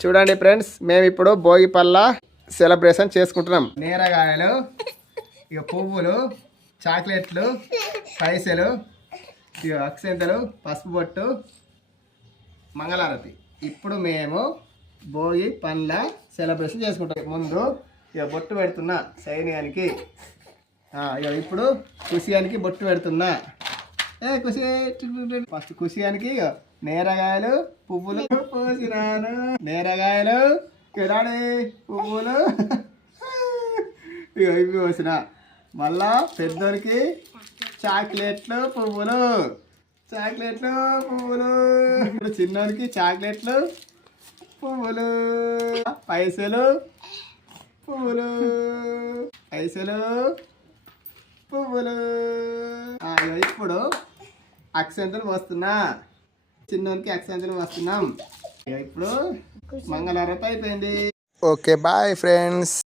చూడండి ఫ్రెండ్స్, మేము ఇప్పుడు భోగి పళ్ళ సెలబ్రేషన్ చేసుకుంటున్నాం. నేరగాయలు, ఇక పువ్వులు, చాక్లెట్లు, పైసలు, ఇక అక్షంతలు, పసుపు బొట్టు, మంగళారతి. ఇప్పుడు మేము భోగి పండ్ల సెలబ్రేషన్ చేసుకుంటాం. ముందు ఇక బొట్టు పెడుతున్నా సైన్యానికి. ఇక ఇప్పుడు కుషియానికి బొట్టు పెడుతున్నా. ఖుషి ఫస్ట్ కుషియానికి నేరగాయలు పువ్వులు పోసినాను. నేరగాయలు కిరాడి పువ్వులు ఇక ఇవి పోసిన. మళ్ళా పెద్దోనికి చాక్లెట్లు పువ్వులు, చాక్లెట్లు పువ్వులు. ఇప్పుడు చిన్నోనికి చాక్లెట్లు పువ్వులు, పైసలు పువ్వులు, పైసలు పువ్వులు. ఇప్పుడు అక్షంతలు వస్తున్నా. చిన్నోనికి అక్షంతలు వస్తున్నాం. ఇప్పుడు మంగళారతి అయిపోయింది. Okay bye friends.